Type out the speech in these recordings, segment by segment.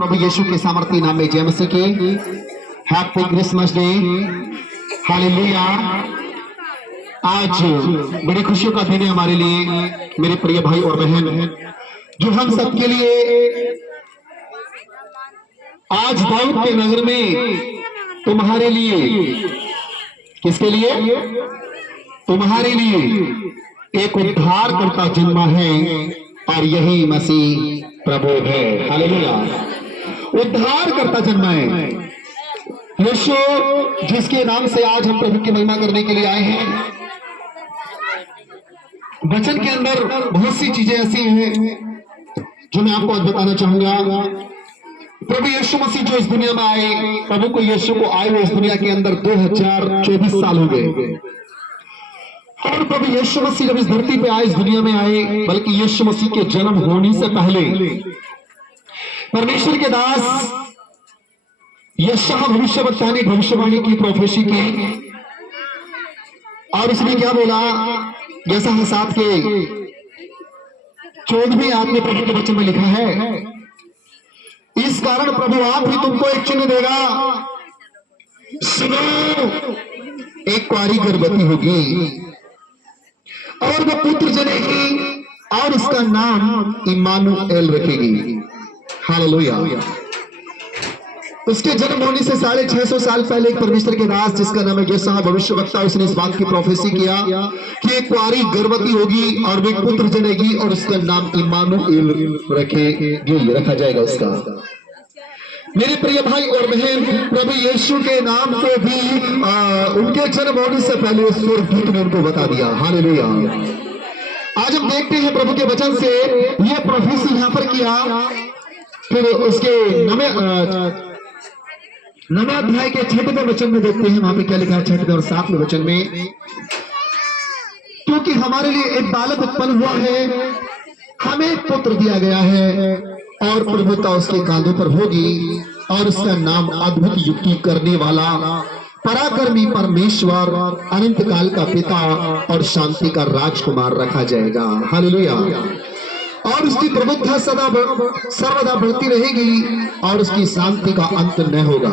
प्रभु यीशु के सामर्थ्य नाम में जय मसीह की। Happy Christmas day, hallelujah. आज बड़ी खुशियों का दिन है हमारे लिए मेरे प्रिय भाई और बहन, जो हम सबके लिए आज दाऊद के नगर में तुम्हारे लिए, किसके लिए? तुम्हारे लिए एक उद्धारकर्ता जन्मा है और यही मसीह प्रभु है। हालेलुया। उद्धारकर्ता जन्मा है यीशु, जिसके नाम से आज हम प्रभु की महिमा करने के लिए आए हैं। वचन के अंदर बहुत सी चीजें ऐसी हैं जो मैं आपको आज बताना चाहूंगा। प्रभु यीशु मसीह जो इस दुनिया में आए, प्रभु को यीशु को आए हुए इस दुनिया के अंदर 2024 साल हो गए। और प्रभु यीशु मसीह जब इस धरती पे आए, इस दुनिया में आए, बल्कि यीशु मसीह के जन्म होने से पहले परमेश्वर के दास यशायाह भविष्यवक्ता ने भविष्यवाणी की, प्रोफेसी की, और उसने क्या बोला? यशायाह 7 के 14वें आयत में प्रभु के वचन में लिखा है, इस कारण प्रभु आप ही तुमको एक चिन्ह देगा, सुनो, एक कुंवारी गर्भवती होगी और वो पुत्र जनेगी और उसका नाम इम्मानुएल रखेगी। हालेलुया। उसके जन्म होने से 650 साल पहले एक परमेश्वर के दास जिसका नाम है यशायाह भविष्यवक्ता, उसने इस बात की प्रोफेसी किया कि एक कुंवारी गर्भवती होगी और वो पुत्र जनेगी और उसका नाम इम्मानुएल रखा जाएगा उसका। मेरे प्रिय भाई और बहन, प्रभु यीशु के नाम को भी उनके जन्म होने से पहले स्वर्गदूत ने उनको बता दिया। हालेलुया। आज हम देखते हैं प्रभु के वचन से ये प्रोफेसी यहां पर किया। फिर उसके नवे अध्याय के 6वें वचन में देखते हैं, वहां पे क्या लिखा है 6वें और 7वें वचन में, क्योंकि हमारे लिए एक बालक उत्पन्न हुआ है, हमें पुत्र दिया गया है और प्रभुता उसके कांधों पर होगी और उसका नाम अद्भुत युक्ति करने वाला, पराक्रमी परमेश्वर, अनंत काल का पिता और शांति का राजकुमार रखा जाएगा। हालेलुया। और उसकी प्रभुता सर्वदा बढ़ती रहेगी और उसकी शांति का अंत न होगा।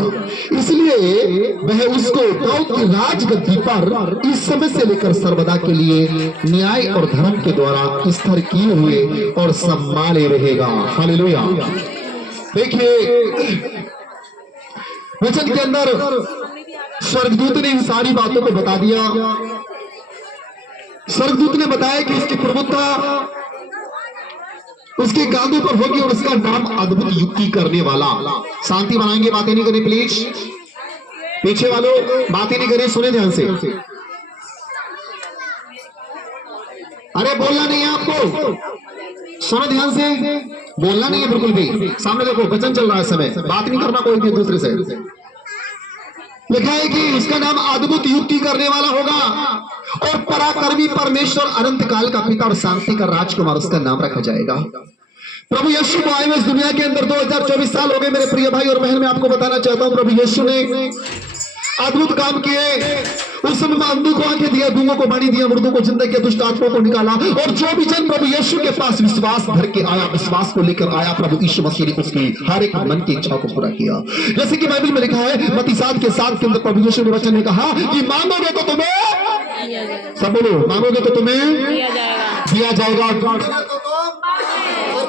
इसलिए वह उसको दाऊद की राजगद्दी पर इस समय से लेकर सर्वदा के लिए न्याय और धर्म के द्वारा स्थिर किए हुए और संभाले रहेगा। हालेलुया। देखिए वचन के अंदर स्वर्गदूत ने इन सारी बातों को बता दिया। स्वर्गदूत ने बताया कि इसकी प्रभुता उसके कांधों पर होगी और उसका नाम अद्भुत युक्ति करने वाला। शांति बनाएंगे, बातें नहीं करें प्लीज। पीछे वालों बातें नहीं करें, सुने ध्यान से। अरे बोलना नहीं है आपको, सुनो ध्यान से, बोलना नहीं है बिल्कुल भी। सामने देखो, वचन चल रहा है, समय बात नहीं करना कोई भी दूसरे से। लिखा है कि उसका नाम अद्भुत युक्ति करने वाला होगा और पराक्रमी परमेश्वर, अनंत काल का पिता और शांति का राजकुमार उसका नाम रखा जाएगा। प्रभु यीशु को आए हुए इस दुनिया के अंदर 2024 साल हो गए मेरे प्रिय भाई और बहन। मैं आपको बताना चाहता हूं, प्रभु यीशु ने अद्भुत काम किए। उस समय में अंधों को आंखें दिया, गूंगों को वाणी दिया, मुर्दों को जिंदा किया, दुष्ट आत्माओं को निकाला। और जो भी जन प्रभु यीशु के पास विश्वास भर के आया, विश्वास को लेकर आया, प्रभु यीशु मसीह ने उसकी हर एक मन की इच्छा को पूरा किया। जैसे कि बाइबल में लिखा है मत्ती 7 के 7 के अंदर प्रभु यीशु ने वचन ने कहा कि मांगोगे तो तुम्हें, सब बोलो, मांगोगे तो तुम्हें दिया जाएगा,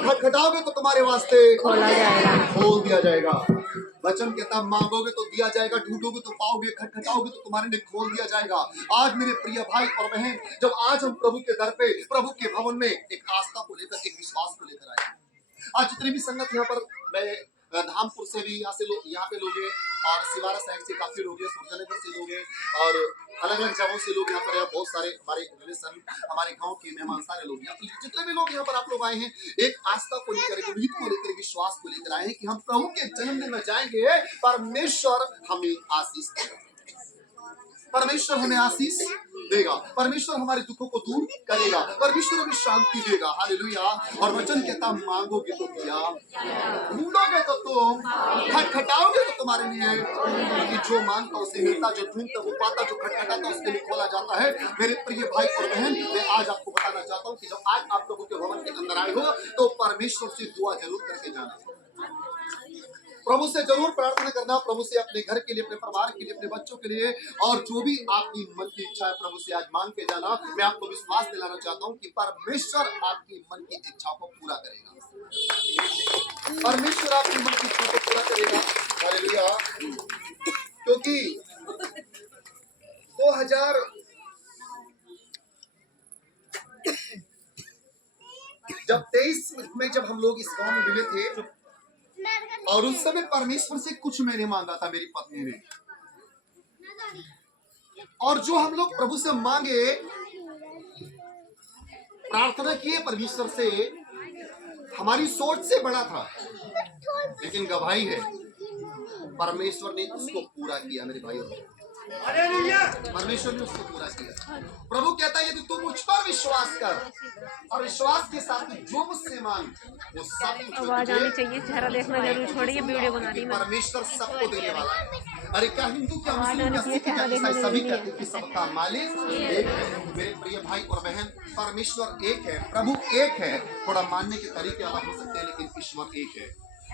खटखटाओगे तो तुम्हारे वास्ते खोल दिया जाएगा। वचन कहता मांगोगे तो दिया जाएगा, ढूंढोगे तो पाओगे, खटखटाओगे तो तुम्हारे लिए खोल दिया जाएगा। आज मेरे प्रिय भाई और बहन, जब आज हम प्रभु के दर पे, प्रभु के भवन में एक आस्था को लेकर, एक विश्वास को लेकर आए। आज जितनी भी संगत यहाँ पर, मैं धामपुर से भी यहाँ पे लोग हैं और सिवारा साइड से काफी लोग हैं, सुरजानगर से लोग हैं और अलग अलग जगहों से लोग यहाँ पर, बहुत सारे हमारे रिलेशन, हमारे गांव के मेहमान, सारे लोग यहाँ, जितने भी लोग यहाँ पर आप लोग आए हैं, एक आस्था को लेकर, एक उम्मीद को लेकर, विश्वास को लेकर आए हैं कि हम प्रभु के जन्मदिन में जाएंगे, परमेश्वर हमें आशीष देगा, परमेश्वर हमें आशीष देगा, परमेश्वर हमारे दुखों को दूर करेगा, परमेश्वर हमें शांति देगा। हालेलुया। और वचन कहता मांगोगे तो दिया, ढूंढोगे तो तुम, खटखटाओगे तो तुम्हारे लिए, कि जो मांगता उसे मिलता, जो ढूंढता वो पाता, जो खटखटाता उसके लिए खोला जाता है। मेरे प्रिय भाई और बहन, मैं आज आपको बताना चाहता हूँ कि जब आज आप प्रभु के भवन के अंदर आए हो तो परमेश्वर से दुआ जरूर करके जाना। प्रभु से जरूर प्रार्थना करना, प्रभु से अपने घर के लिए, अपने परिवार के लिए, अपने बच्चों के लिए, और जो भी आपकी मन की इच्छा है प्रभु से आज मांग के जाना। मैं आपको विश्वास दिलाना चाहता हूँ कि परमेश्वर आपकी मन की इच्छा को पूरा करेगा। परमेश्वर आपकी मन की इच्छा को पूरा करेगा। हालेलुया। क्योंकि 2000 जब 23 में जब हम लोग इस गांव में मिले थे, और उस समय परमेश्वर से कुछ मैंने मांगा था मेरी पत्नी ने, और जो हम लोग प्रभु से मांगे, प्रार्थना किए परमेश्वर से, हमारी सोच से बड़ा था, लेकिन गवाही है परमेश्वर ने उसको पूरा किया। मेरे भाई, परमेश्वर ने उसको पूरा किया। प्रभु कहता है यदि तू मुझ पर विश्वास कर और विश्वास के साथ जो मुझसे मांग, वो सब कुछ आवाज आनी चाहिए, चेहरा देखना जरूर छोड़िए, वीडियो बना रही मैं। परमेश्वर सबको देने वाला है। अरे क्या हिंदू, क्या मुस्लिम, क्या सिख, क्या ईसाई, सभी कहते हैं कि सबका मालिक एक है। मेरे प्रिय भाई और बहन, परमेश्वर एक है, प्रभु एक है। थोड़ा मानने के तरीके अलग हो सकते हैं, लेकिन ईश्वर एक है।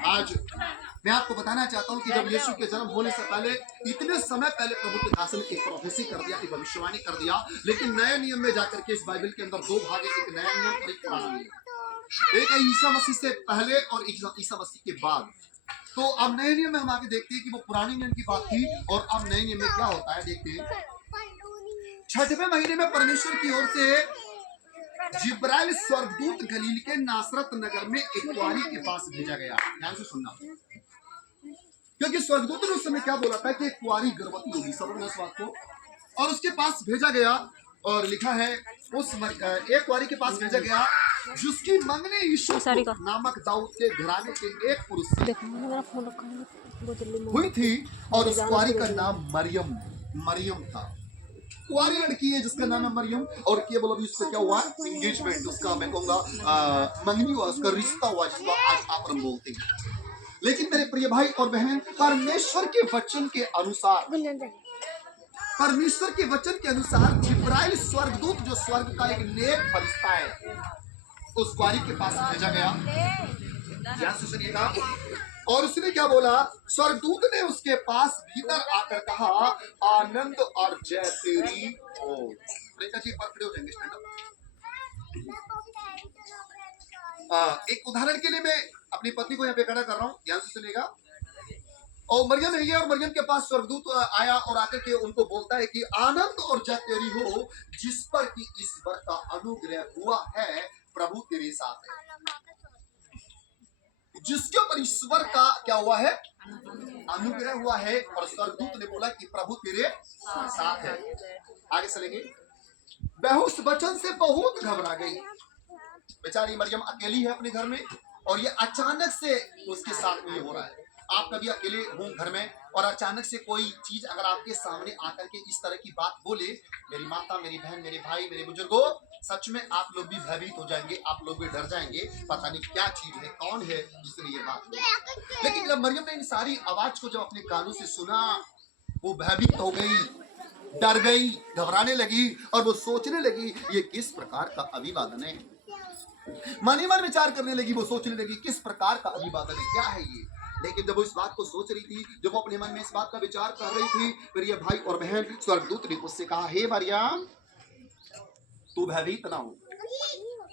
आज मैं आपको बताना चाहता हूं कि जब यीशु के जन्म होने से पहले, इतने समय पहले प्रभु के दास ने एक प्रोफेसी कर दिया, एक भविष्यवाणी कर दिया, लेकिन नए नियम में जाकर के इस बाइबल के अंदर दो भाग है, एक नया नियम और एक पुराना नियम। एक है ईसा मसीह से पहले और ईसा मसीह के बाद। तो अब नए नियम में हम आगे देखते हैं कि वो पुराने नियम की बात थी, और अब नए नियम में क्या होता है देखते हैं। 6वें महीने में परमेश्वर की ओर से जिब्राइल स्वर्गदूत गलील के नासरत नगर में एक कुंवारी के पास भेजा गया। ध्यान से सुनना, क्योंकि स्वर्गदूत ने उस समय क्या बोला था कि एक कुंवारी गर्भवती होगी, समझ इस बात को, और उसके पास भेजा गया, और लिखा है उस एक कुंवारी के पास भेजा गया जिसकी मंगनी यीशु नामक दाऊद के घराने के एक पुरुष से हुई थी, और उस कुंवारी का नाम मरियम था। कुंवारी लड़की है जिसका नाम है मरियम, और केवल अभी उससे क्या हुआ, एंगेजमेंट, उसका मैं कहूंगा मंगनी हुआ, उसका रिश्ता हुआ, जिसको आज आप बोलते हैं। लेकिन मेरे प्रिय भाई और बहन, परमेश्वर के वचन के अनुसार, जिब्राइल स्वर्गदूत, जो स्वर्ग का एक नेक फरिश्ता है, उस कुंवारी के पास भेजा गया। ध्यान से सुनिएगा। और उसने क्या बोला, स्वर्गदूत ने उसके पास भीतर आकर कहा, आनंद और जय तेरी हो। प्रियंका जी खड़े हो जाएंगे, स्टैंड अप। एक उदाहरण के लिए मैं अपनी पत्नी को यहाँ पे खड़ा कर रहा हूँ, ध्यान से सुनिएगा। और मरियम है, और मरियम के पास स्वर्गदूत आया और आकर के उनको बोलता है कि आनंद और जय तेरी हो, जिस पर कि इस वर का अनुग्रह हुआ है, प्रभु तेरे साथ है। जिसके ऊपर ईश्वर का क्या हुआ है, अनुग्रह हुआ है, और स्वर्गदूत ने बोला कि प्रभु तेरे साथ है। आगे चलेंगे। वह उस वचन से बहुत घबरा गई। बेचारी मरियम अकेली है अपने घर में, और ये अचानक से उसके साथ में हो रहा है। आप कभी अकेले हो घर में, और अचानक से कोई चीज अगर आपके सामने आकर के इस तरह की बात बोले, मेरी माता, मेरी बहन, मेरे भाई, मेरे बुजुर्गों, सच में आप लोग भी भयभीत हो जाएंगे, आप लोग भी डर जाएंगे, पता नहीं क्या चीज है, कौन है जिसने ये बात बोली। लेकिन जब मरियम ने इन सारी आवाज को जब अपने कानों से सुना, वो भयभीत हो गई, डर गई, घबराने लगी, और वो सोचने लगी ये किस प्रकार का अभिवादन है। मन ही मन विचार करने लगी, वो सोचने लगी किस प्रकार का अभिवादन है, क्या है ये। लेकिन जब वो इस बात को सोच रही थी, जब वो अपने मन में इस बात का विचार कर रही थी, फिर ये भाई और बहन, स्वर्गदूत ने उससे कहा, हे मरियम, तू भयभीत ना हो,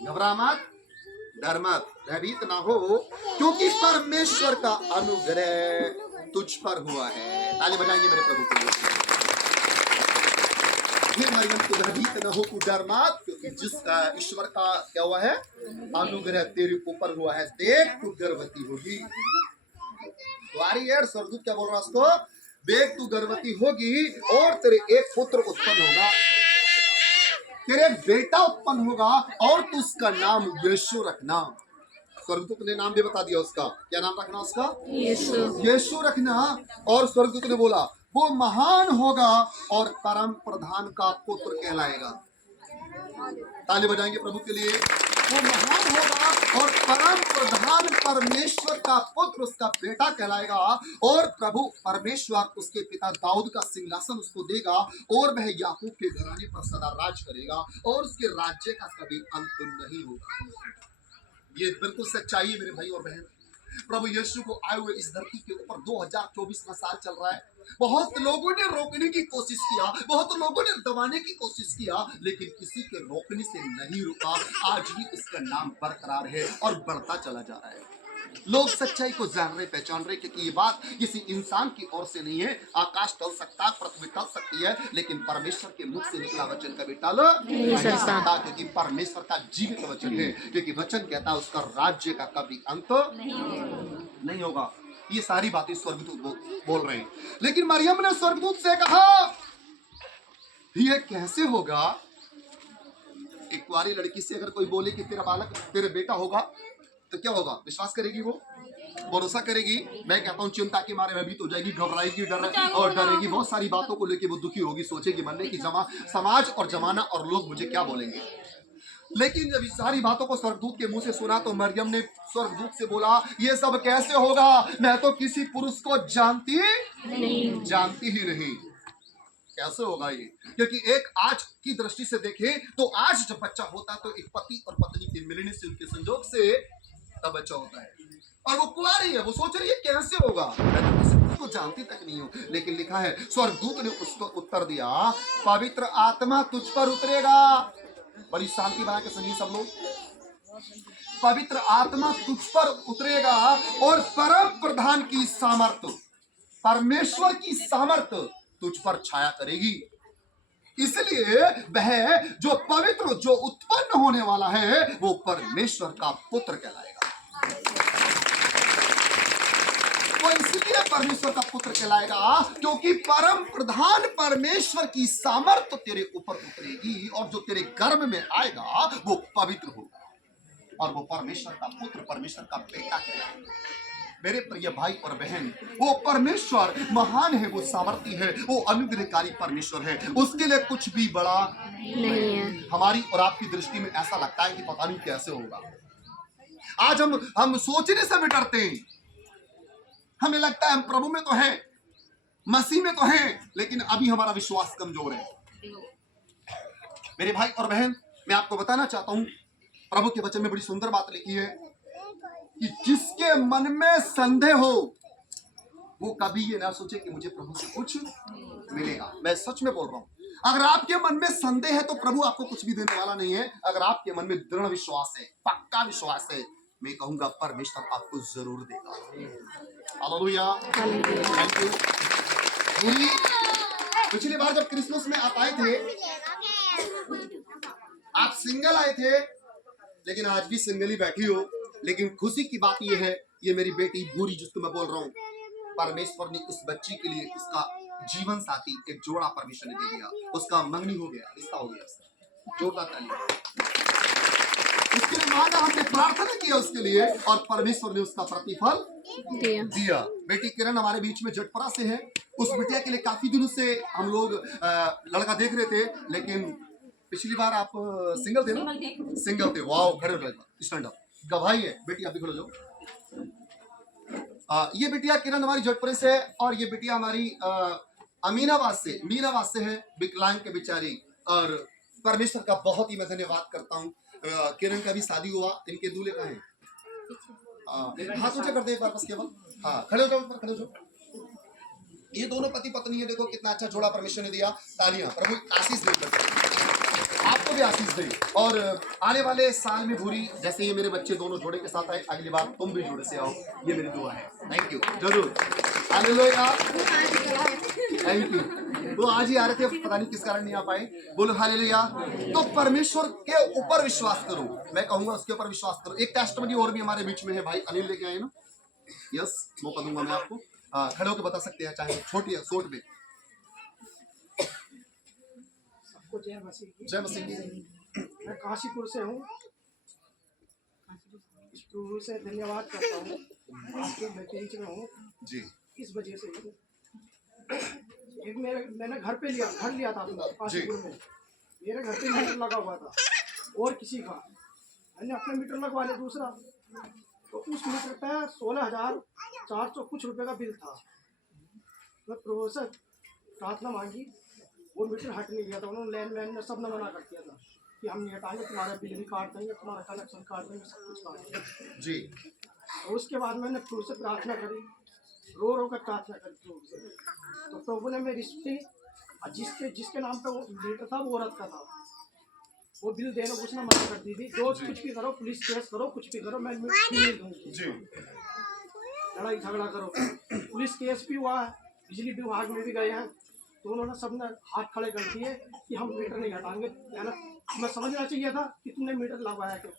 घबरा मत, डर मत, भयभीत ना हो, क्योंकि परमेश्वर का अनुग्रह तुझ पर हुआ है। ताली बजाएंगे मेरे प्रभु के लिए। हे मरियम, तू भयभीत ना हो, तू डर मत, क्योंकि जिस ईश्वर का क्या हुआ है, अनुग्रह तेरे ऊपर हुआ है। देख, तू गर्भवती होगी। तुम्हारी यार स्वर्गदूत क्या बोल रहा है उसको, देख तू गर्भवती होगी, और तेरे एक पुत्र उत्पन्न होगा, तेरे बेटा उत्पन्न होगा, और तू उसका नाम यीशु रखना। स्वर्गदूत ने नाम भी बता दिया उसका, क्या नाम रखना उसका, यीशु रखना। और स्वर्गदूत ने बोला वो महान होगा और परम प्रधान का पुत्र कहलाएगा। ताली बजाएंगे प्रभु के लिए। वो महान होगा और परम प्रधान परमेश्वर का पुत्र उसका बेटा कहलाएगा, और प्रभु परमेश्वर उसके पिता दाऊद का सिंहासन उसको देगा, और वह याकूब के घराने पर सदा राज करेगा, और उसके राज्य का कभी अंत नहीं होगा। ये बिल्कुल सच्चाई है मेरे भाई और बहन। प्रभु यीशु को आए हुए इस धरती के ऊपर 2024 का साल चल रहा है। बहुत लोगों ने रोकने की कोशिश किया, बहुत लोगों ने दबाने की कोशिश किया, लेकिन किसी के रोकने से नहीं रुका। आज भी उसका नाम बरकरार है और बढ़ता चला जा रहा है। लोग सच्चाई को जान रहे, पहचान रहे, क्योंकि ये बात किसी इंसान की ओर से नहीं है। आकाश टल सकता है, पृथ्वी टल सकती है, लेकिन परमेश्वर के मुख से निकला वचन कभी टल नहीं सकता, क्योंकि परमेश्वर का जीवित वचन है। क्योंकि वचन कहता है उसका राज्य का कभी अंत नहीं होगा। ये सारी बातें स्वर्गदूत बोल रहे हैं। लेकिन मरियम ने स्वर्गदूत से कहा, ये कैसे होगा? एक कुंवारी लड़की से अगर कोई बोले कि तेरा बालक, तेरे बेटा होगा, तो क्या होगा? विश्वास करेगी? वो भरोसा करेगी? मैं कहता हूँ चिंता के मारे में भीत हो जाएगी, घबराएगी, डरेगी, बहुत सारी बातों को लेकर वो दुखी होगी, सोचेगी मन में कि समाज और जमाना और लोग मुझे क्या बोलेंगे। लेकिन जब इस सारी बातों को स्वर्गदूत के मुंह से सुना तो मरियम ने स्वर्गदूत से बोला, ये सब कैसे होगा? मैं तो किसी पुरुष को जानती ही नहीं। कैसे होगा ये? क्योंकि एक आज की दृष्टि से देखें तो आज जब बच्चा होता है तो एक पति और पत्नी के मिलने से, उनके संजोग से तब बच्चा होता है, और वो कुंवारी है। वो सोच रही है कैसे होगा, मैं तो किसी को जानती तक नहीं हूं। लेकिन लिखा है स्वर्गदूत ने उसको उत्तर दिया, पवित्र आत्मा तुझ पर उतरेगा। बड़ी शांति बना के सुनिए सब लोग। पवित्र आत्मा तुझ पर उतरेगा और परम प्रधान की सामर्थ्य, परमेश्वर की सामर्थ्य तुझ पर छाया करेगी। इसलिए वह जो पवित्र, जो उत्पन्न होने वाला है, वो परमेश्वर का पुत्र कहलाएगा। वो इसलिए परमेश्वर का पुत्र कहलाएगा क्योंकि परम प्रधान परमेश्वर की सामर्थ्य तेरे ऊपर उतरेगी, और जो तेरे गर्भ में आएगा वो पवित्र होगा, और वो परमेश्वर का पुत्र, परमेश्वर का बेटा कहलाएगा। मेरे प्रिय भाई और बहन, वो परमेश्वर महान है, वो सामर्थी है, वो अनुग्रहकारी परमेश्वर है। उसके लिए कुछ भी बड़ा नहीं है। हमारी और आपकी दृष्टि में ऐसा लगता है कि पता नहीं कैसे होगा। आज हम सोचने से भी डरते हैं। हमें लगता है हम प्रभु में तो हैं, मसीह में तो हैं, लेकिन अभी हमारा विश्वास कमजोर है। मेरे भाई और बहन, मैं आपको बताना चाहता हूं, प्रभु के वचन में बड़ी सुंदर बात लिखी है कि जिसके मन में संदेह हो वो कभी ये ना सोचे कि मुझे प्रभु से कुछ मिलेगा। मैं सच में बोल रहा हूं, अगर आपके मन में संदेह है तो प्रभु आपको कुछ भी देने वाला नहीं है। अगर आपके मन में दृढ़ विश्वास है, पक्का विश्वास है, मैं कहूंगा परमेश्वर आपको जरूर देगा। Hallelujah, thank you. पिछली बार जब क्रिसमस में आप आए थे, आप सिंगल आए थे, लेकिन आज भी सिंगल ही बैठी हो। लेकिन खुशी की बात यह है, ये मेरी बेटी भूरी जिसको मैं बोल रहा हूँ, परमेश्वर ने इस बच्ची के लिए इसका जीवन साथी, एक जोड़ा परमेश्वर ने दे दिया। उसका मंगनी हो गया, रिश्ता हो गया। जोड़ा ताली। उसके लिए मांगा, हमने प्रार्थना किया उसके लिए, और परमेश्वर ने उसका प्रतिफल दिया। बेटी किरण हमारे बीच में जटपरा से है। उस बिटिया के लिए काफी दिनों से हम लोग लड़का देख रहे थे, लेकिन पिछली बार आप सिंगल थे ना? सिंगल थे। वाओ, खड़े हो जाओ, स्टैंड अप। गवाही है बेटी, आप भी खड़े हो जाओ। ये बिटिया किरण हमारी जटपुरे से है, और ये बिटिया हमारी मीनाबाद से है, विकलांग के बेचारी। और परमेश्वर का बहुत ही मैं धन्यवाद करता हूँ। किरण का भी शादी हुआ, इनके दूल्हे का है। हाथ ऊंचा कर दे एक बार बस केवल। हाँ, खड़े हो जाओ, खड़े हो जाओ। ये दोनों पति पत्नी है, देखो कितना अच्छा जोड़ा परमेश्वर ने दिया। तालियां, प्रभु आशीष दे, आपको भी आशीष दे। और आने वाले साल में भूरी जैसे ये मेरे बच्चे दोनों जोड़े के साथ आए, अगली बार तुम भी जोड़े से आओ, ये मेरी दुआ है। थैंक यू, जरूर। Hallelujah, thank you. वो आज ही आ रहे थे, पता नहीं किस कारण नहीं आ पाए। बोलो हालेलुया। तो परमेश्वर के ऊपर विश्वास करो, मैं कहूंगा उसके ऊपर विश्वास करो। एक टेस्टमनी और भी हमारे बीच में है, भाई अनिल लेके आए ना। यस, मौका दूंगा मैं आपको। खड़े होकर बता सकते हैं, चाहे छोटी है शॉर्ट में। जय मसीह। जय मसीह। मैं काशीपुर से हूँ। प्रभु से धन्यवाद करता हूँ, आपके बीच में हूँ जी। इस वजह से एक मैंने घर लिया था अपना काशीपुर में। मेरे घर पे मीटर लगा हुआ था, और किसी का मैंने अपना मीटर लगवा लिया दूसरा। तो उस मीटर पे 16,400 कुछ रुपए का बिल था। मैं प्रभु से प्रार्थना मांगी, वो मीटर हट नहीं गया था। उन्होंने लैंडलाइन में सब ने मना कर दिया था कि हम नहीं हटाएंगे, तुम्हारा बिल भी काट देंगे, तुम्हारा कनेक्शन काट देंगे, सब कुछ काट देंगे। जी। तो उसके बाद मैंने प्रभु से प्रार्थना करी, रो रो कर प्रार्थना करी प्रभु से। तो प्रभु ने मेरी सुनी और जिसके नाम पे वो मीटर था वो औरत का था, वो बिल देने को उसने मना कर दी थी। जो कुछ भी करो, पुलिस केस करो, कुछ भी करो, मैं नहीं दूंगी। लड़ाई झगड़ा करो, पुलिस केस भी हुआ है, बिजली विभाग में भी गए हैं, तो उन्होंने सबने हाथ खड़े कर दिए कि हम मीटर नहीं हटाएंगे। यानी हमें समझना चाहिए था कि तुमने मीटर लगवाया क्यों।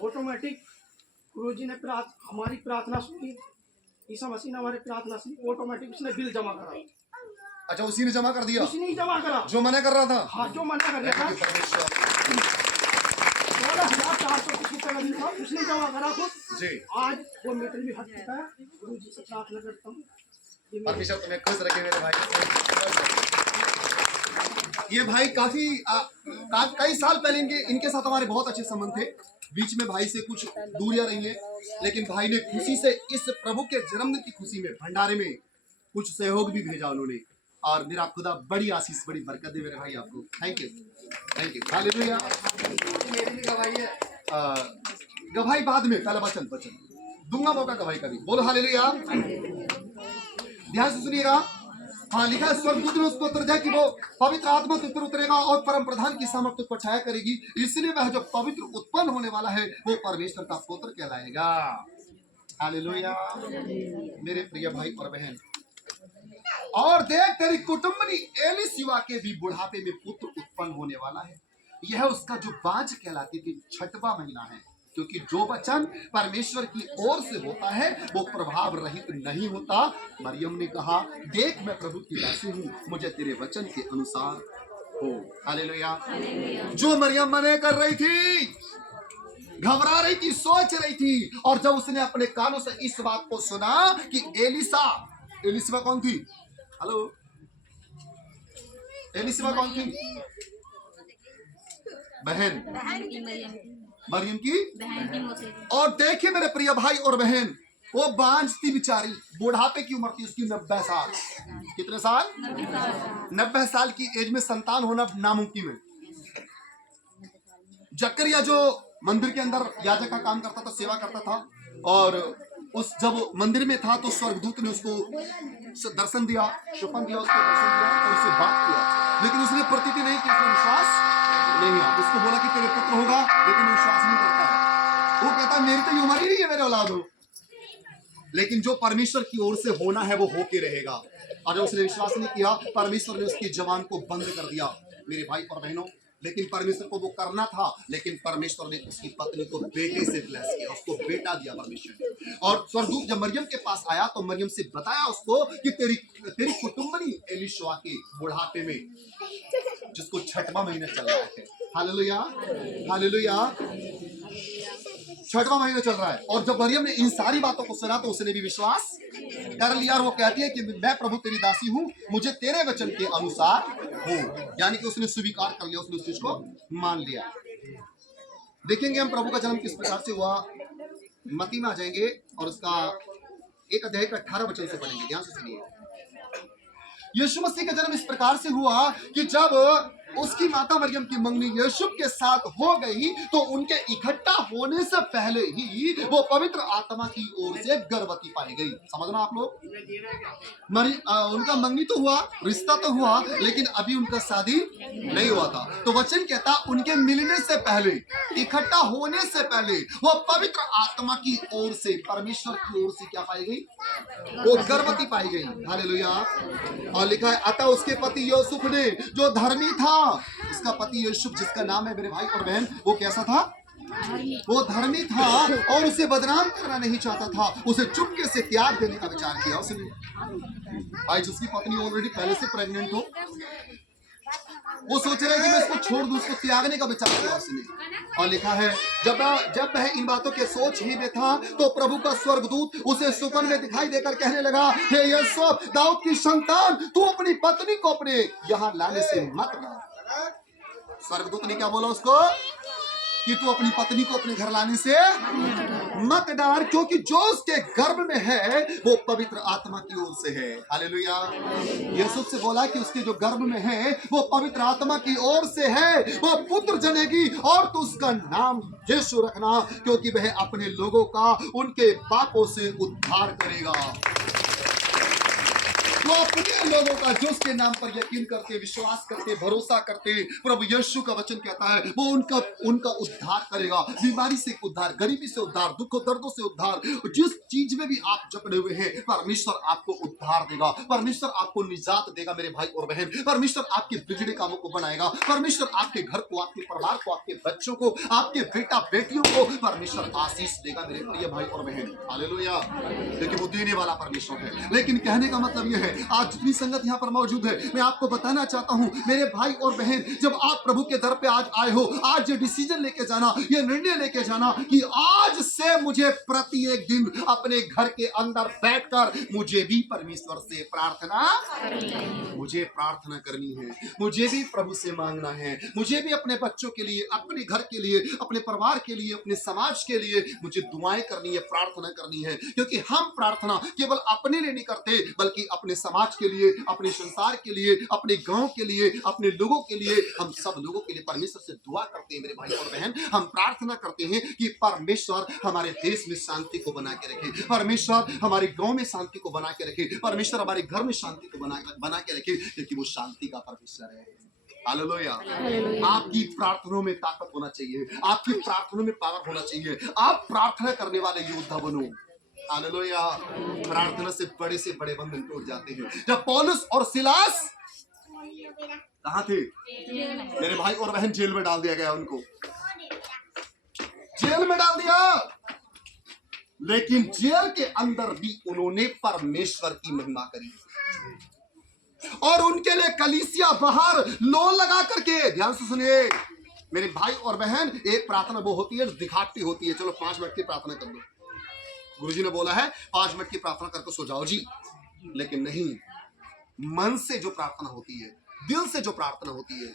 ऑटोमेटिक गुरुजी ने हमारी प्रार्थना सुनी, ईसा मसीह ने हमारी प्रार्थना सुनी, ऑटोमेटिक उसने बिल जमा करा। अच्छा, उसी ने जमा कर दिया? उसी ने जमा करा जो मना कर रहा था? हाँ, जो मना कर रहा था। 12,400 कुछ रुपये का बिल था, उसने जमा करा खुद जी। आज वो मीटर भी हट चुका है। गुरुजी से प्रार्थना करता हूँ परमेश्वर तुम्हें खुश रखे मेरे भाई। ये भाई काफी कई साल पहले इनके साथ हमारे बहुत अच्छे संबंध थे। बीच में भाई से कुछ दूरियां रही हैं, लेकिन भाई ने खुशी से इस प्रभु के जन्मदिन की खुशी में भंडारे में कुछ सहयोग भी भेजा उन्होंने। और मेरा खुदा बड़ी आशीष, बड़ी बरकत दे मेरे भाई आपको। Thank you, thank you. Hallelujah. मेरी भी गवाही है। गवाही बाद में, पहला वचन दूंगा मौका गवाही का भी। बोलो हालेलुया। ध्यान से सुनिएगा। हाँ, लिखा है स्वर्गदूत ने उसको उत्तर दिया कि वो पवित्र आत्मा तुझ पर उतरेगा और परम प्रधान की सामर्थ तुझ पर छाया करेगी, इसलिए वह जो पवित्र उत्पन्न होने वाला है वो परमेश्वर का पुत्र कहलाएगा। हालेलुया मेरे प्रिय भाई और बहन। और देख, तेरी कुटुंबनी एलीशिबा के भी बुढ़ापे में पुत्र उत्पन्न होने वाला है। यह उसका जो बांझ कहलाती थी 6वां महीना है, क्योंकि जो वचन परमेश्वर की ओर से होता है वो प्रभाव रहित नहीं होता। मरियम ने कहा, देख मैं प्रभु की दासी हूँ, मुझे तेरे वचन के अनुसार हो। हालेलुया। जो मरियम मने कर रही थी, घबरा रही थी, सोच रही थी, और जब उसने अपने कानों से इस बात को सुना कि एलीशिबा कौन थी? हेलो, एलीशिबा कौन थी? बहन मरियम की बहन। और देखिए मेरे प्रिय भाई और बहन, वो बांझ थी बेचारी, बुढ़ापे की उम्र थी उसकी 90 साल। कितने साल? 90 साल की एज में संतान होना नामुमकिन है। जकरिया जो मंदिर के अंदर याजक का काम करता था, सेवा करता था, और जब मंदिर में था तो स्वर्गदूत ने उसको दर्शन दिया, शुपन दिया, उसको दर्शन दिया और उससे बात किया, लेकिन उसने प्रतीति नहीं की, उसने विश्वास नहीं है। उसको बोला कि तेरे पुत्र होगा, लेकिन विश्वास नहीं करता है। वो कहता मेरी तो उम्र ही नहीं है, मेरे औलाद हो। लेकिन जो परमेश्वर की ओर से होना है वो होके रहेगा। और जब उसने विश्वास नहीं किया, परमेश्वर ने उसकी जवान को बंद कर दिया मेरे भाई और बहनों। लेकिन परमेश्वर को वो करना था, लेकिन परमेश्वर ने उसकी पत्नी को बेटे से ब्लेस किया, उसको बेटा दिया परमेश्वर ने। और स्वर्गदूत जब मरियम के पास आया तो मरियम से बताया उसको कि तेरी कुटुंबनी एलीशिबा के बुढ़ापे में, जिसको 6वां महीना चल रहा है। हालेलुया, हालेलुया, 6वां महीना चल रहा है। और जब मरियम ने इन सारी बातों को सुना तो उसने भी विश्वास कर लिया, और वो कहती है कि मैं प्रभु तेरी दासी हूँ, मुझे तेरे वचन के अनुसार हो। यानी कि उसने स्वीकार कर लिया, उसने उस चीज को मान लिया। देखेंगे हम प्रभु का जन्म किस प्रकार से हुआ। मत्ती में आ जाएंगे और उसका 1 अध्याय का 18 वचन से पढ़ेंगे। ध्यान से सुनिए। यीशु मसीह का जन्म इस प्रकार से हुआ कि जब उसकी माता मरियम की मंगनी यीशु के साथ हो गई तो उनके इकट्ठा होने से पहले ही वो पवित्र आत्मा की ओर से गर्भवती पाई गई। समझना आप लोग, उनका मंगनी तो हुआ, रिश्ता तो हुआ, लेकिन अभी उनका शादी नहीं हुआ था। तो वचन कहता उनके मिलने से पहले, इकट्ठा होने से पहले वो पवित्र आत्मा की ओर से, परमेश्वर की ओर से क्या पाई गई? वो गर्भवती पाई गई। हालेलुया। और लिखा है, अतः उसके पति यूसुफ ने, जो धर्मी था, उसका पति यूसुफ जिसका नाम है मेरे भाई और बहन, वो कैसा था? वो धर्मी था और उसे बदनाम करना नहीं चाहता था। उसे चुपके से त्याग देने का विचार किया उसने। भाई जिसकी पत्नी ऑलरेडी पहले से प्रेग्नेंट हो, वो सोच रहे कि मैं इसको छोड़ दूं, उसको त्यागने का विचार किया उसने। और लिखा है, जब वह इन बातों के सोच ही में था तो प्रभु का स्वर्गदूत उसे सुपन में दिखाई देकर कहने लगा, हे यूसुफ, दाऊद की संतान, तू अपनी पत्नी को अपने यहाँ लाने से मत डर। स्वर्गदूत ने क्या बोला उसको? कि तू अपनी पत्नी को अपने घर लाने से मत डर, क्योंकि जो उसके गर्भ में है वो पवित्र आत्मा की ओर से है। हालेलुया। यूसुफ से बोला कि उसके जो गर्भ में है वो पवित्र आत्मा की ओर से है, वो पुत्र जनेगी और तो उसका नाम यीशु रखना, क्योंकि वह अपने लोगों का उनके पापों से उद्धार करेगा। वो अपने लोगों का जो उसके नाम पर यकीन करते, विश्वास करते, भरोसा करते, प्रभु यीशु का वचन कहता है वो उनका उद्धार करेगा। बीमारी से उद्धार, गरीबी से उद्धार, दुखों दर्दों से उद्धार, जिस चीज में भी आप जकड़े हुए हैं परमेश्वर आपको उद्धार देगा, परमेश्वर आपको निजात देगा मेरे भाई और बहन। परमेश्वर आपके बिगड़े कामों को बनाएगा, परमेश्वर आपके घर को, आपके परिवार को, आपके बच्चों को, आपके बेटा बेटियों को परमेश्वर आशीष देगा मेरे प्रिय भाई और बहन। हालेलुया। लेकिन वो देने वाला परमेश्वर है। लेकिन कहने का मतलब यह है, आज जितनी संगत यहाँ पर मौजूद है, मैं आपको बताना चाहता हूँ मेरे भाई और बहन, जब आप प्रभु के दर पे आज आए हो, आज ये डिसीजन लेके जाना, ये निर्णय लेके जाना कि आज से मुझे प्रत्येक दिन अपने घर के अंदर बैठकर मुझे भी परमेश्वर से प्रार्थना करनी है, मुझे भी प्रभु से मांगना है, मुझे भी अपने बच्चों के लिए, अपने घर के लिए, अपने परिवार के लिए, अपने समाज के लिए मुझे दुआएं करनी है, प्रार्थना करनी है। क्योंकि हम प्रार्थना केवल अपने लिए नहीं करते, बल्कि अपने समाज के लिए, अपने संसार के लिए, अपने गांव के लिए, अपने लोगों के लिए, हम सब लोगों के लिए परमेश्वर से दुआ करते हैं मेरे भाई और बहन। हम प्रार्थना करते हैं कि परमेश्वर हमारे देश में शांति को बना के रखे, परमेश्वर हमारे गांव में शांति को बना के रखे, परमेश्वर हमारे घर में शांति को बना के रखे, क्योंकि वो शांति का परमेश्वर है। हालेलुया। आपकी प्रार्थनाओं में ताकत होना चाहिए, आपकी प्रार्थनाओं में पावर होना चाहिए। आप प्रार्थना करने वाले योद्धा बनो। हालेलुया। प्रार्थना से बड़े बंधन टूट जाते हैं। जब पौलुस और सिलास कहाँ थे मेरे भाई और बहन, जेल में डाल दिया गया, उनको जेल में डाल दिया, लेकिन जेल के अंदर भी उन्होंने परमेश्वर की महिमा करी और उनके लिए कलीसिया बाहर लोन लगा करके, ध्यान से सुनिए मेरे भाई और बहन, एक प्रार्थना वो होती है दिखाती होती है, चलो 5 मिनट की प्रार्थना कर लो, गुरुजी ने बोला है 5 मिनट की प्रार्थना करके सो जाओ जी, लेकिन नहीं, मन से जो प्रार्थना होती है, दिल से जो प्रार्थना होती है।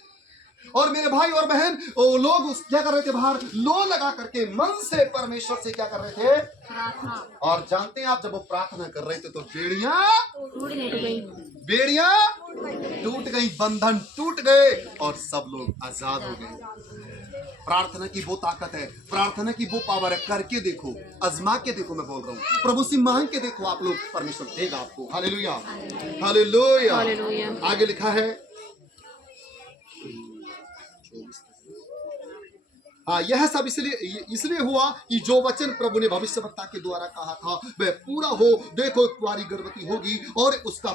और मेरे भाई और बहन, वो लोग क्या कर रहे थे, बाहर लोन लगा करके मन से परमेश्वर से क्या कर रहे थे, प्रार्थना। और जानते हैं आप, जब वो प्रार्थना कर रहे थे तो बेड़ियां टूट गई, बंधन टूट गए और सब लोग आजाद हो गए। प्रार्थना की वो ताकत है, प्रार्थना की वो पावर है। करके देखो, आजमा के देखो, मैं बोल रहा हूँ, प्रभु से मांग के देखो, आप लोग, परमेश्वर देगा आपको। Hallelujah, hallelujah. आगे लिखा है, यह सब इसलिए हुआ कि जो वचन प्रभु ने भविष्यवक्ता के द्वारा कहा था वह पूरा हो। देखो, एक कुंवारी गर्भवती होगी और उसका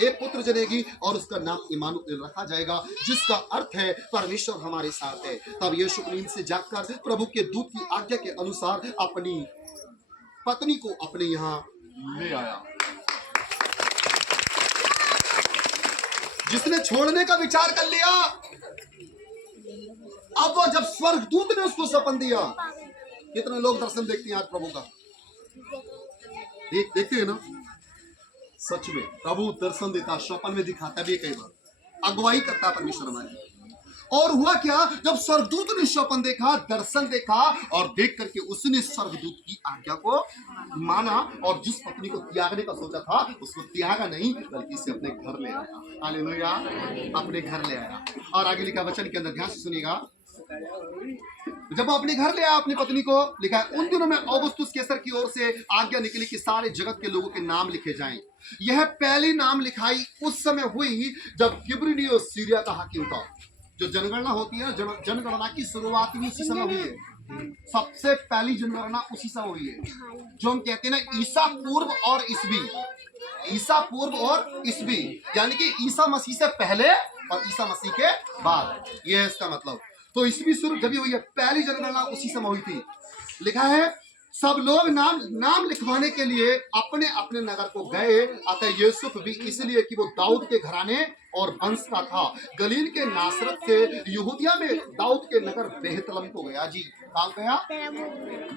एक पुत्र जनेगी और उसका नाम इमानुएल रखा जाएगा, जिसका अर्थ है परमेश्वर हमारे साथ है। तब यीशु नींद से जागकर प्रभु के दूत की आज्ञा के अनुसार अपनी पत्नी को अपने यहाँ ले आया। जिसने छोड़ने का विचार कर लिया, अब वो जब स्वर्गदूत ने उसको सपन दिया, कितने लोग दर्शन देखते हैं आज प्रभु का, देखते हैं ना, सच में प्रभु दर्शन देता, सपन में दिखाता भी, कई बार अगुवाई करता परमेश्वर हमारी। और हुआ क्या, जब स्वर्गदूत ने सपन देखा, दर्शन देखा, और देख करके उसने स्वर्गदूत की आज्ञा को माना और जिस पत्नी को त्यागने का सोचा था उसको त्यागा नहीं, बल्कि इसे अपने घर ले आया। हालेलुया, अपने घर ले आया। और आगे लिखा वचन के अंदर, ध्यान से सुनिएगा, जब वो अपने घर ले आया अपनी पत्नी को, लिखा है उन दिनों में औगुस्तुस कैसर की ओर से आज्ञा निकली कि सारे जगत के लोगों के नाम लिखे जाएं। यह पहली नाम लिखाई उस समय हुई जब किब्रिनियुस सीरिया का हाकिम था। जो जनगणना होती है, जनगणना की शुरुआत भी उसी समय हुई है, सबसे पहली जनगणना उसी समय हुई है, जो हम कहते हैं ना ईसा पूर्व और ईसवी, ईसा पूर्व और ईसवी, यानी कि ईसा मसीह से पहले और ईसा मसीह के बाद, ये है इसका मतलब। तो ईसवी शुरू जब हुई है, पहली जनगणना उसी समय हुई थी। लिखा है सब लोग नाम लिखवाने के लिए अपने अपने नगर को गए। अतः यूसुफ भी इसलिए कि वो दाऊद के घराने और वंश का था, गलील के नासरत से यहूदिया में दाऊद के नगर बेहतलम को गया। जी, कहाँ गया?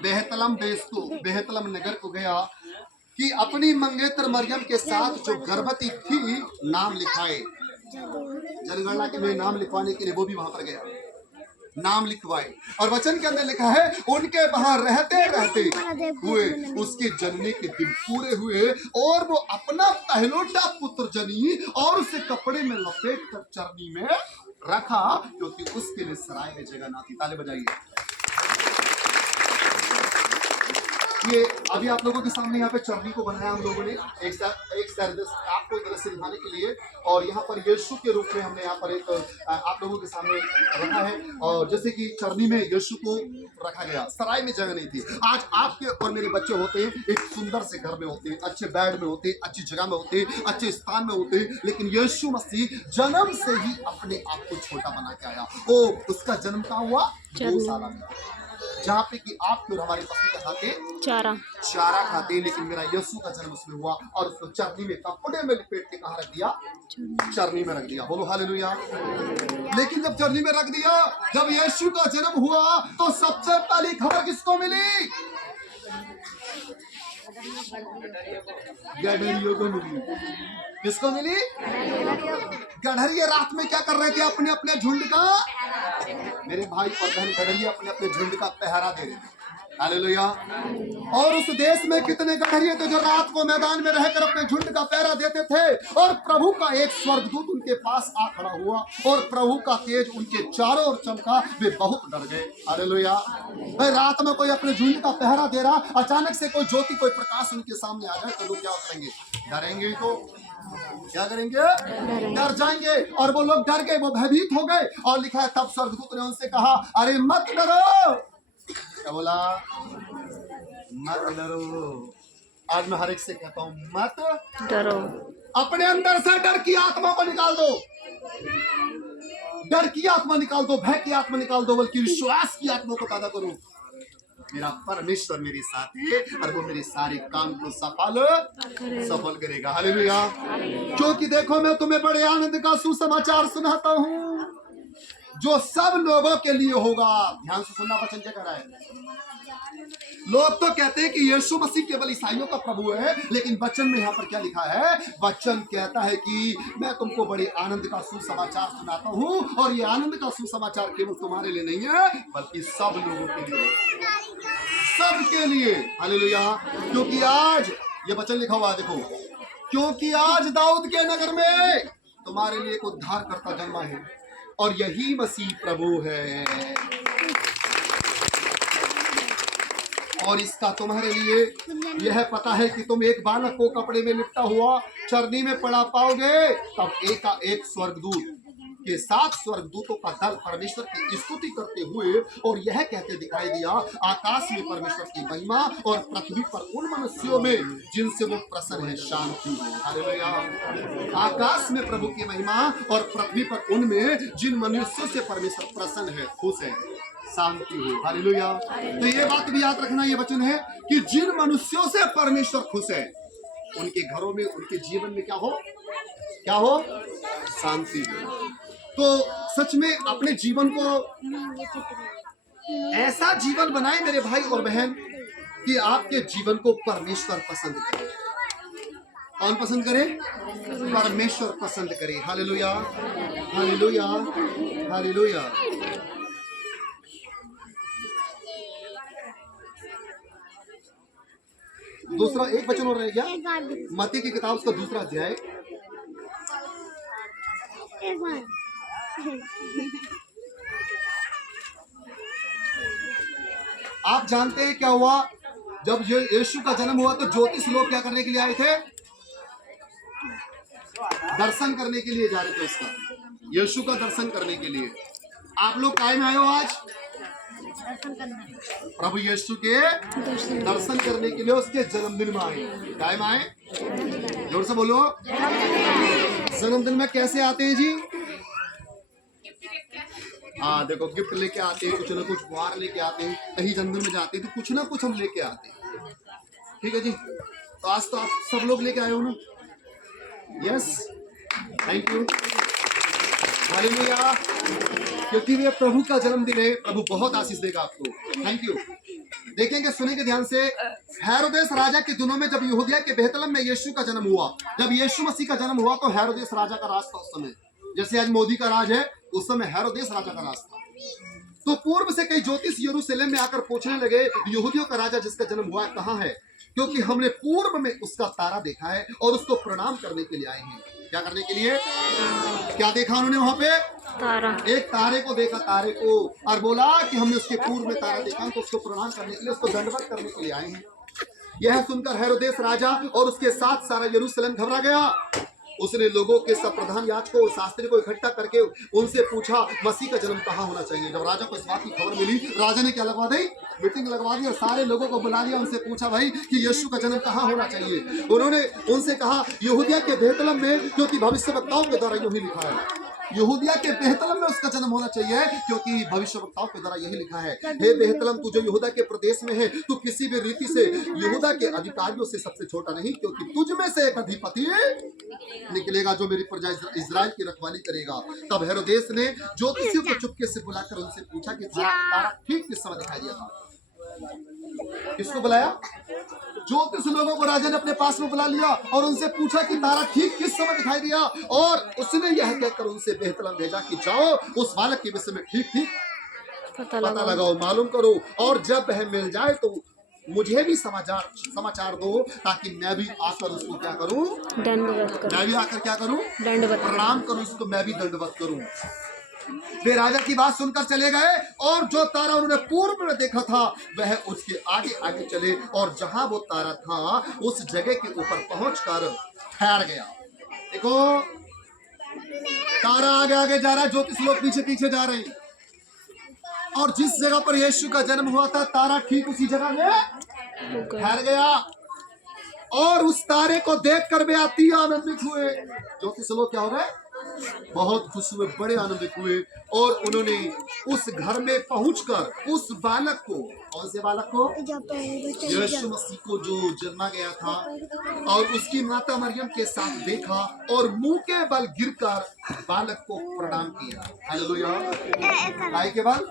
बेहतलम देश को, बेहतलम नगर को गया कि अपनी मंगेतर मरियम के साथ जो गर्भवती थी नाम लिखाए। जनगणना के लिए नाम लिखवाने के लिए वो भी वहां पर गया। नाम लिखवाए। और वचन के अंदर लिखा है उनके वहां रहते रहते हुए उसके जनने के दिन पूरे हुए और वो अपना पहलोटा पुत्र जनी और उसे कपड़े में लपेट कर चरनी में रखा, क्योंकि उसके लिए सराय में जगह ना थी। ताले बजाइए। ये अभी आप लोगों के सामने यहाँ पे चरनी को बनाया हम लोगों ने एक आपको एक तरह से दिखाने के लिए, और यहाँ पर यीशु के रूप में हमने यहाँ पर एक आप लोगों के सामने रखा है। और जैसे कि चरनी में यीशु को रखा गया, सराय में जगह नहीं थी। आज आपके और मेरे बच्चे होते हैं एक सुंदर से घर में होते हैं, अच्छे बेड में होते हैं, अच्छी जगह में होते हैं, अच्छे स्थान में होते हैं, लेकिन यीशु मसीह जन्म से ही अपने आप को छोटा बना के आया। वो उसका जन्म कहाँ हुआ? गौशाला में, जहाँ पे कि आपके और हमारे पशु क्या खाते? चारा खाते, लेकिन मेरा यीशु का जन्म उसमें हुआ और उसको चरनी में कपड़े में लपेट के कहाँ रख दिया? चरनी में रख दिया। बोलो हालेलुया। लेकिन जब चरनी में रख दिया, जब यीशु का जन्म हुआ तो सबसे पहली खबर किसको मिली? गडरियों को मिली। किसको मिली? गडरिये रात में क्या कर रहे थे? अपने अपने झुंड का, मेरे भाई और बहन, गडरिये अपने अपने झुंड का पहरा दे रहे थे। हालेलुया। और उस देश में कितने गडरिये थे जो रात को मैदान में रहकर अपने झुंड का पहरा देते थे, और प्रभु का एक स्वर्गदूत उनके पास आ खड़ा हुआ और प्रभु का तेज उनके चारों ओर चमका, वे बहुत डर गए। हालेलुया। भाई रात में कोई अपने झुंड का पहरा दे रहा, अचानक से कोई ज्योति कोई प्रकाश उनके सामने आ जाए तो लोग क्या करेंगे? डरेंगे। तो क्या करेंगे? डर जाएंगे। और वो लोग डर गए, वो भयभीत हो गए। और लिखा है तब स्वर्गदूत ने उनसे कहा, अरे मत डरो। क्या बोला? मत डरो। आज मैं हर एक से कहता हूँ मत डरो। अपने अंदर से डर की आत्मा को निकाल दो, डर की आत्मा निकाल दो, भय की आत्मा निकाल दो, बल्कि विश्वास की आत्मा को पैदा करो। मेरा परमेश्वर मेरे साथ है और वो मेरे सारे काम को सफल करेगा। हालेलुया। क्योंकि देखो मैं तुम्हें बड़े आनंद का सुसमाचार सुनाता हूँ जो सब लोगों के लिए होगा। ध्यान से सुनना, वचन क्या कर रहा है? लोग तो कहते हैं कि यीशु मसीह केवल ईसाइयों का प्रभु है, लेकिन वचन में यहाँ पर क्या लिखा है? वचन कहता है कि मैं तुमको बड़े आनंद का सुसमाचार सुनाता हूँ, और ये आनंद का सुसमाचार केवल तुम्हारे लिए नहीं है बल्कि सब लोगों के लिए, सबके लिए। हालेलुया। क्योंकि आज ये वचन लिखा हुआ है, देखो, क्योंकि आज दाऊद के नगर में तुम्हारे लिए एक उद्धारकर्ता जन्मा है और यही मसीह प्रभु है, और इसका तुम्हारे लिए यह पता है कि तुम एक बालक को कपड़े में लिपटा हुआ चरनी में पड़ा पाओगे। तब एक स्वर्गदूत के 7 स्वर्गदूतों का दल परमेश्वर की स्तुति करते हुए और यह कहते दिखाई दिया, आकाश में परमेश्वर की महिमा और पृथ्वी पर उन मनुष्यों में जिनसे वो प्रसन्न है शांति। हालेलुया। आकाश में प्रभु की महिमा और पृथ्वी पर उनमें जिन मनुष्यों से परमेश्वर प्रसन्न है, खुश है, शांति हो। हालेलुया। तो ये बात भी याद रखना, ये वचन है कि जिन मनुष्यों से परमेश्वर खुश है उनके घरों में, उनके जीवन में क्या हो? क्या हो? शांति हो। तो सच में अपने जीवन को ऐसा जीवन बनाए मेरे भाई और बहन कि आपके जीवन को परमेश्वर पसंद करे। कौन पसंद करे? परमेश्वर पसंद करे। Hallelujah, hallelujah, hallelujah. दूसरा एक वचन और रह गया, मत्ती की किताब उसका दूसरा अध्याय। आप जानते हैं क्या हुआ? जब यीशु का जन्म हुआ तो ज्योतिष लोग क्या करने के लिए आए थे? दर्शन करने के लिए जा रहे थे उसका, यीशु का दर्शन करने के लिए। आप लोग काय में आए हो आज? प्रभु यीशु के दर्शन करने के लिए उसके जन्मदिन में आए। काय में आए? जोर से बोलो। जन्मदिन में कैसे आते हैं जी? हाँ देखो, गिफ्ट लेके आते हैं, कुछ ना कुछ उपहार लेके आते हैं। कहीं जन्मदिन में जाते हैं तो कुछ ना कुछ हम लेके आते हैं। ठीक है जी। तो आज तो आप सब लोग लेके आए हो ना? Yes, thank you. हालेलुया। क्योंकि ये प्रभु का जन्मदिन है, प्रभु बहुत आशीष देगा आपको। Thank you. देखेंगे, सुनेंगे ध्यान से। हेरोदेस राजा के दिनों में जब यहूदिया के बेथलेहम में यीशु का जन्म हुआ, जब यीशु मसीह का जन्म हुआ तो हेरोदेस राजा का राज था उस समय। जैसे आज मोदी का राज है, उस समय हेरोदेस राजा का राज था। तो पूर्व से कई ज्योतिष यरूशलेम में आकर पूछने लगे, यहूदियों का राजा जिसका जन्म हुआ है कहाँ है? क्योंकि हमने पूर्व में उसका तारा देखा है और उसको प्रणाम करने के लिए आए हैं। क्या करने के लिए? क्या देखा उन्होंने वहां पे? तारा। एक तारे को देखा, तारे को, और बोला कि हमने उसके पूर्व में तारा देखा, तो उसको प्रणाम करने के लिए, उसको दंडवत करने के लिए आए हैं। यह सुनकर हेरोदेस राजा और उसके साथ सारा यरूशलेम घबरा गया। उसने लोगों के सब प्रधान याजकों और शास्त्री को इकट्ठा करके उनसे पूछा, मसीह का जन्म कहाँ होना चाहिए? जब राजा को इस बात की खबर मिली, राजा ने क्या लगवा दी? मीटिंग लगवा दी और सारे लोगों को बुला लिया। उनसे पूछा, भाई कि यीशु का जन्म कहाँ होना चाहिए? उन्होंने उनसे कहा, यहूदिया के बेतलहम में, क्योंकि भविष्यवक्ताओं के द्वारा यूं ही लिखा है। यहूदिया के बेहतलम में उसका जन्म होना चाहिए, क्योंकि भविष्यवक्ताओं के द्वारा यही लिखा है, हे बेहतलम, तू जो यहूदा के प्रदेश में है, तू किसी भी रीति से यहूदा के अधिकारियों से सबसे छोटा नहीं, क्योंकि तुझ में से एक अधिपति निकलेगा जो मेरी प्रजा इस्राएल की रखवाली करेगा। तब हेरोदेस ने ज्योतिषियों को चुपके से बुलाकर उनसे पूछा कि तारा ठीक किस समय दिखाई दिया था? किसको बुलाया? ज्योतिष लोगों को राजा ने अपने पास में बुला लिया और उनसे पूछा कि तारा ठीक किस समय दिखाई दिया, और उसने यह कहकर उनसे बेहतलम भेजा कि जाओ उस बालक के विषय में ठीक ठीक पता लगाओ, मालूम करो, और जब वह मिल जाए तो मुझे भी समाचार दो, ताकि मैं भी आकर उसको क्या करूं? दंडवत करूं। मैं भी आकर क्या करूं? दंडवत प्रणाम करूं उसको, मैं भी दंडवत करूं। वे राजा की बात सुनकर चले गए, और जो तारा उन्होंने पूर्व में देखा था वह उसके आगे आगे चले, और जहां वो तारा था उस जगह के ऊपर पहुंचकर ठहर गया। देखो, तारा आगे आगे जा रहा है, ज्योतिष लोग पीछे पीछे जा रहे हैं, और जिस जगह पर यीशु का जन्म हुआ था, तारा ठीक उसी जगह में ठहर गया। और उस तारे को देखकर वे अति आनंदित हुए। ज्योतिष लोग क्या हो गए? बहुत खुश हुए, बड़े आनंदित हुए, और उन्होंने उस घर में पहुंचकर उस बालक को, कौन से बालक को? यीशु मसीह को जो जन्मा गया था, और उसकी माता मरियम के साथ देखा, और मुंह के बल गिरकर बालक को प्रणाम किया। हालेलुया। काय के बल?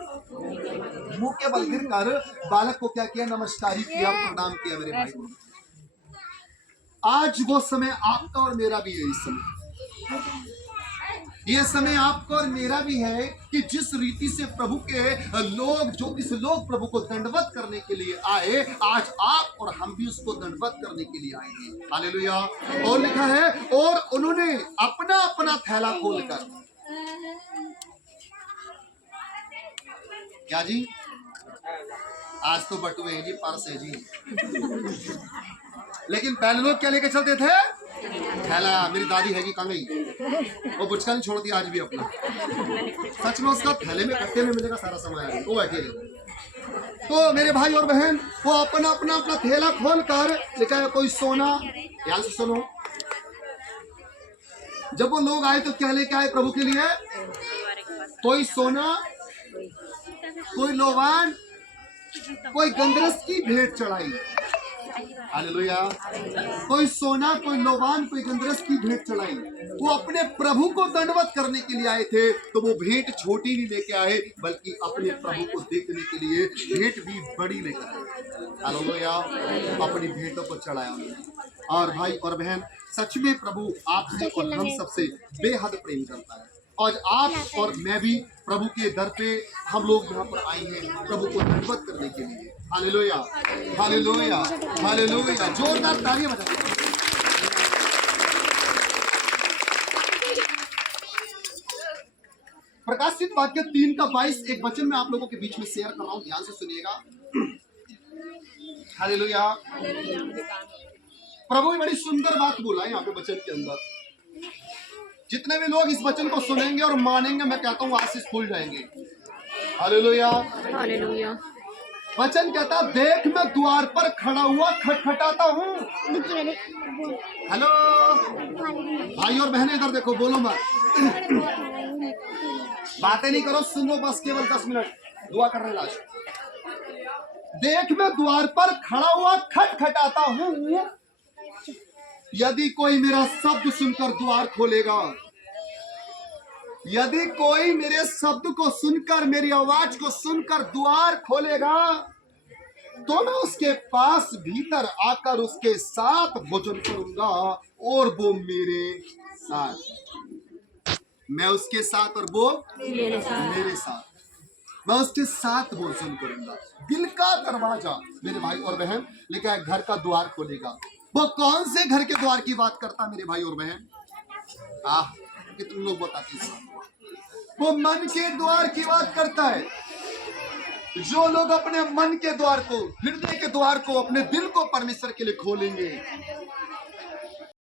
मुंह के बल गिरकर बालक को क्या किया? नमस्कारी किया, प्रणाम किया। मेरे भाई को, आज वो समय आपका और मेरा भी है। इस समय ये समय आपका और मेरा भी है कि जिस रीति से प्रभु के लोग, जो इस लोग प्रभु को दंडवत करने के लिए आए, आज आप और हम भी उसको दंडवत करने के लिए आए हैं। हालेलुया। और लिखा है, और उन्होंने अपना अपना थैला खोलकर, क्या जी? आज तो बटुए हैं जी, पर्स है जी, लेकिन पहले लोग क्या लेके चलते थे? थैला। मेरी दादी है कि कहाँ गई? वो बुचका नहीं छोड़ती आज भी अपना। सच में उसका थैले में, कट्टे में मिलेगा सारा सामान, वो बैठे। तो मेरे भाई और बहन, वो अपना अपना अपना थैला खोल कर, लिखा है कोई सोना, ध्यान से सुनो, जब वो लोग आए तो क्या लेके आए प्रभु के लिए? कोई सोना, कोई लोबान, कोई गंधरस की भेंट चढ़ाई। हालेलुया। कोई सोना, कोई लोबान, कोई गंधरस की भेंट चढ़ाई। वो अपने प्रभु को दंडवत करने के लिए आए थे, तो वो भेंट छोटी नहीं लेके आए, बल्कि अपने प्रभु को देखने के लिए भेंट भी बड़ी लेकर आए। हालेलुया। अपनी भेंटों को चढ़ाया उन्होंने। और भाई और बहन, सच में प्रभु आपसे और हम सबसे बेहद प्रेम करता है। और आप और मैं भी प्रभु के दर पे हम लोग यहाँ पर आए हैं प्रभु को दंडवत करने के लिए। Hallelujah, hallelujah, hallelujah. जोरदार तालियां बजाइए। प्रकाशित वाक्य 3:22 एक वचन में आप लोगों के बीच में शेयर कर रहा हूं, ध्यान से सुनिएगा। हालेलुया। प्रभु ने बड़ी सुंदर बात बोला है यहाँ पे वचन के अंदर। जितने भी लोग इस वचन को सुनेंगे और मानेंगे, मैं कहता हूँ आशीष फूल जाएंगे। Hallelujah, hallelujah. वचन कहता, देख मैं द्वार पर खड़ा हुआ खटखटाता हूँ। हेलो भाई और बहनें, इधर देखो, बोलो मत, बातें नहीं करो, सुनो बस केवल 10 मिनट दुआ कर रहे लाश। देख मैं द्वार पर खड़ा हुआ खटखटाता हूँ, यदि कोई मेरा शब्द सुनकर द्वार खोलेगा, यदि कोई मेरे शब्द को सुनकर, मेरी आवाज को सुनकर द्वार खोलेगा, तो मैं उसके पास भीतर आकर उसके साथ भोजन करूंगा और वो मेरे साथ, मैं उसके साथ और वो मेरे साथ। मैं उसके साथ वचन करूंगा। दिल का दरवाजा मेरे भाई और बहन लेके आए, घर का द्वार खोलेगा। वो कौन से घर के द्वार की बात करता मेरे भाई और बहन? कि तुम लोग बताते हो, वो मन के द्वार की बात करता है। जो लोग अपने मन के द्वार को, हृदय के द्वार को, अपने दिल को परमेश्वर के लिए खोलेंगे,